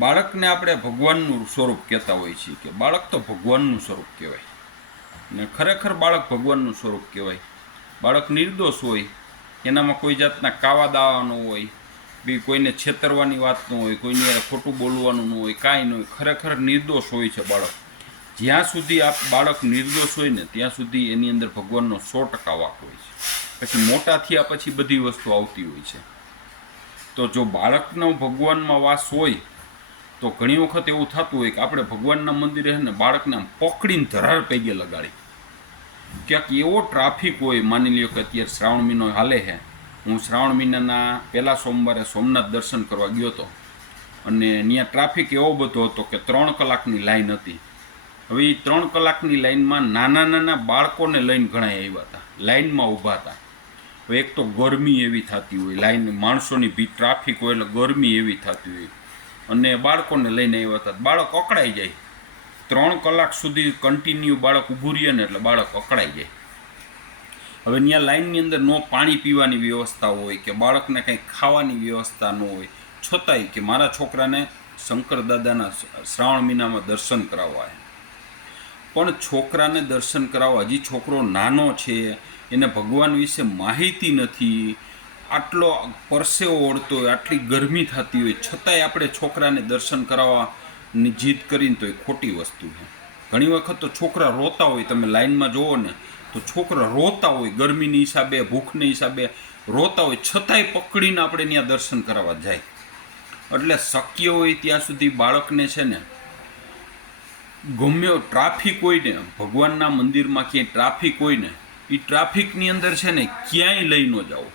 બાળકને આપણે ભગવાનનું સ્વરૂપ કહેતા હોઈએ છીએ કે બાળક તો ભગવાનનું સ્વરૂપ કહેવાય ને ખરેખર બાળક ભગવાનનું સ્વરૂપ કહેવાય. બાળક નિર્દોષ હોય, એનામાં કોઈ જાતના કાવા દાવા ન હોય, બી કોઈને છેતરવાની વાત ન હોય, કોઈને ખોટું બોલવાનું ન હોય, કાંઈ ન હોય, ખરેખર નિર્દોષ હોય છે બાળક. જ્યાં સુધી આ બાળક નિર્દોષ હોય ને ત્યાં સુધી એની અંદર ભગવાનનો 100% વાંક હોય છે. પછી મોટા થયા પછી બધી વસ્તુ આવતી હોય છે. તો જો બાળકનો ભગવાનમાં વાસ હોય તો ઘણી વખત એવું થતું હોય કે આપણે ભગવાનના મંદિરે ને બાળકને આમ પકડીને ધરાર પૈગે લગાડી. ક્યાંક એવો ટ્રાફિક હોય, માની લ્યો કે અત્યારે શ્રાવણ મહિનો હાલે છે, હું શ્રાવણ મહિનાના પહેલા સોમવારે સોમનાથ દર્શન કરવા ગયો હતો અને ત્યાં ટ્રાફિક એવો બધો હતો કે 3 કલાકની લાઈન હતી. હવે એ 3 કલાકની લાઈનમાં નાના નાના બાળકોને લઈને ઘણા આવ્યા હતા, લાઈનમાં ઊભા હતા. હવે એક તો ગરમી એવી થતી હોય, લાઈન માણસોની ભી ટ્રાફિક હોય એટલે ગરમી એવી થતી હોય અને બાળકોને લઈને આવ્યા હતા. બાળક અકળાઈ જાય. 3 કલાક સુધી કન્ટિન્યુ બાળક ઊભું રહે ને એટલે બાળક અકળાઈ જાય. હવે ત્યાં લાઈનની અંદર ન પાણી પીવાની વ્યવસ્થા હોય કે બાળકને કંઈ ખાવાની વ્યવસ્થા ન હોય, છતાંય કે મારા છોકરાને શંકર દાદાના શ્રાવણ મહિનામાં દર્શન કરાવવા. પણ છોકરાને દર્શન કરાવવા, હજી છોકરો નાનો છે, એને ભગવાન વિશે માહિતી નથી, આટલો પરસેવો ઓળતો હોય, આટલી ગરમી થતી હોય, છતાંય આપણે છોકરાને દર્શન કરાવવાની જીદ કરીને તો એ ખોટી વસ્તુ છે. ઘણી વખત તો છોકરા રોતા હોય, તમે લાઈનમાં જુઓ ને તો છોકરા રોતા હોય, ગરમીની હિસાબે, ભૂખની હિસાબે રોતા હોય, છતાંય પકડીને આપણે ત્યાં દર્શન કરાવવા જાય. એટલે શક્ય હોય ત્યાં સુધી બાળકને છે ને ગમે ટ્રાફિક હોય ને, ભગવાનના મંદિરમાં ક્યાંય ટ્રાફિક હોય ને, એ ટ્રાફિકની અંદર છે ને ક્યાંય લઈ ન જાઓ.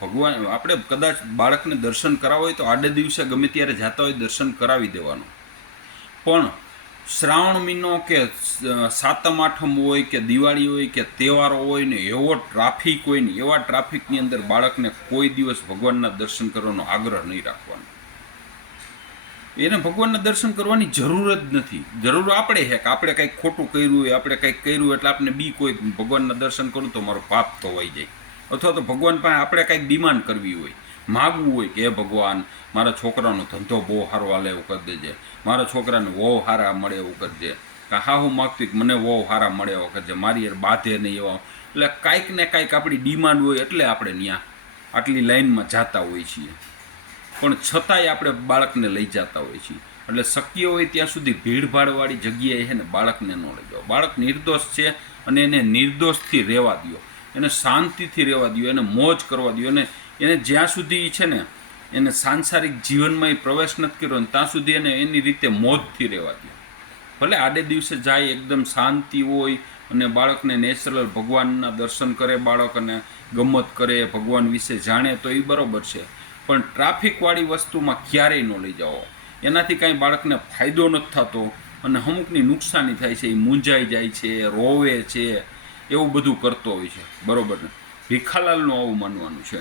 ભગવાન આપણે કદાચ બાળકને દર્શન કરાવવા હોય તો આડે દિવસે ગમે ત્યારે જતા હોય દર્શન કરાવી દેવાનું. પણ શ્રાવણ મહિનો કે 7મ 8મ હોય કે દિવાળી હોય કે તહેવારો હોય ને, એવો ટ્રાફિક હોય ને, એવા ટ્રાફિકની અંદર બાળકને કોઈ દિવસ ભગવાનના દર્શન કરવાનો આગ્રહ નહીં રાખવાનો. એને ભગવાનના દર્શન કરવાની જરૂર જ નથી. જરૂર આપણે છે કે આપણે કંઈક ખોટું કર્યું હોય, આપણે કંઈક કર્યું એટલે આપણે બી કોઈ ભગવાનના દર્શન કરું તો મારો પાપ ધોવાઈ જાય. અથવા તો ભગવાન પાસે આપણે કંઈક ડિમાન્ડ કરવી હોય, માગવું હોય કે હે ભગવાન, મારા છોકરાનો ધંધો બહુ સારો હાલે એવું કરી દેજે, મારા છોકરાને વહુ સારા મળે એવું કરજે, કે હા હું માગતી કે મને વહુ સારા મળે એવું કરજે, મારી યાર બાધે નહીં એવા. એટલે કાંઈક ને કાંઈક આપણી ડિમાન્ડ હોય એટલે આપણે ત્યાં આટલી લાઈનમાં જતા હોઈએ છીએ. પણ છતાંય આપણે બાળકને લઈ જતા હોઈએ છીએ. એટલે શક્ય હોય ત્યાં સુધી ભીડભાડવાળી જગ્યાએ છે ને બાળકને ન લઈ જાઓ. બાળક નિર્દોષ છે અને એને નિર્દોષથી રહેવા દો, એને શાંતિથી રહેવા દો, એને મોજ કરવા દો, એને જ્યાં સુધી છે ને એને સાંસારિક જીવનમાં પ્રવેશ નથી કર્યો ને ત્યાં સુધી એને એની રીતે મોજથી રહેવા દો. ભલે આડે દિવસે જાય, એકદમ શાંતિ હોય અને બાળકને નેચરલ ભગવાનના દર્શન કરે, બાળક અને ગમત કરે, ભગવાન વિશે જાણે તો એ બરાબર છે. પણ ટ્રાફિકવાળી વસ્તુમાં ક્યારેય ન લઈ જાઓ. એનાથી કાંઈ બાળકને ફાયદો નથી થતો અને અમુકની નુકસાની થાય છે, એ મૂંઝાઈ જાય છે, રોવે છે, એવું બધું કરતો હોય છે. બરાબર ને? ભીખાલાલનું આવું માનવાનું છે.